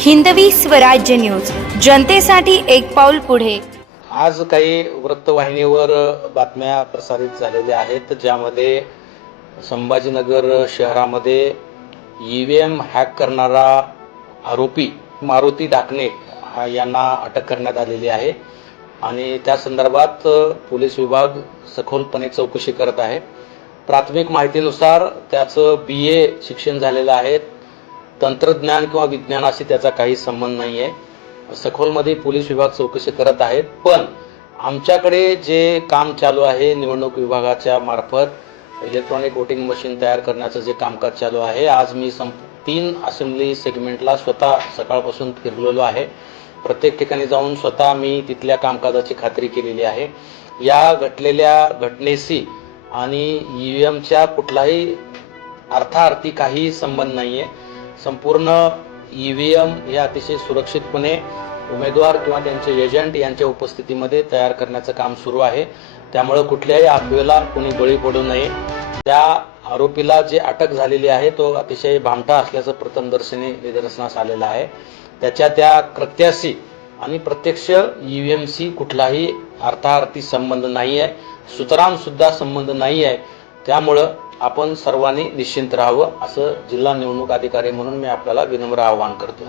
Hindavi Swarajya news. जनतेसाठी एक पाऊल पुढे. आज काही वृत्तवाहिनीवर बातम्या प्रसारित झालेल्या आहेत ज्यामध्ये संभाजीनगर शहरामध्ये ई व्ही एम हॅक करणारा आरोपी मारुती डाकणे हा यांना अटक करण्यात आलेली आहे आणि त्या संदर्भात पोलीस विभाग सखोलपणे चौकशी करत आहे. प्राथमिक माहितीनुसार त्याचं बी ए शिक्षण झालेलं आहे. तंत्रज्ञान किंवा विज्ञानाशी त्याचा काही संबंध नाही आहे सखोलमध्ये पोलीस विभाग चौकशी करत आहेत. पण आमच्याकडे जे काम चालू आहे निवडणूक विभागाच्या मार्फत इलेक्ट्रॉनिक वोटिंग मशीन तयार करण्याचं जे कामकाज चालू आहे आज मी सं तीन असेंब्ली सेगमेंटला स्वतः सकाळपासून फिरलेलो आहे. प्रत्येक ठिकाणी जाऊन स्वतः मी तिथल्या कामकाजाची खात्री केलेली आहे. या घटलेल्या घटनेशी आणि ई व्ही एमच्या कुठलाही अर्थार्थी काही संबंध नाही आहे संपूर्ण ई व्ही एम हे अतिशय सुरक्षितपणे उमेदवार किंवा त्यांचे एजंट यांच्या उपस्थितीमध्ये तयार करण्याचं काम सुरू आहे. त्यामुळं कुठल्याही आरोपीला कोणी बळी पडू नये. त्या आरोपीला जे अटक झालेली आहे तो अतिशय भामटा असल्याचं प्रथमदर्शनी निदर्शनास आलेलं आहे. त्याच्या त्या कृत्याशी आणि प्रत्यक्ष ई व्ही एमशी कुठलाही अर्थार्थी संबंध नाही आहे सुतरामसुद्धा संबंध नाही आहे त्यामुळं आपण सर्वांनी निश्चिंत राहावं असं जिल्हा निवडणूक अधिकारी म्हणून मी आपल्याला विनम्र आवाहन करतो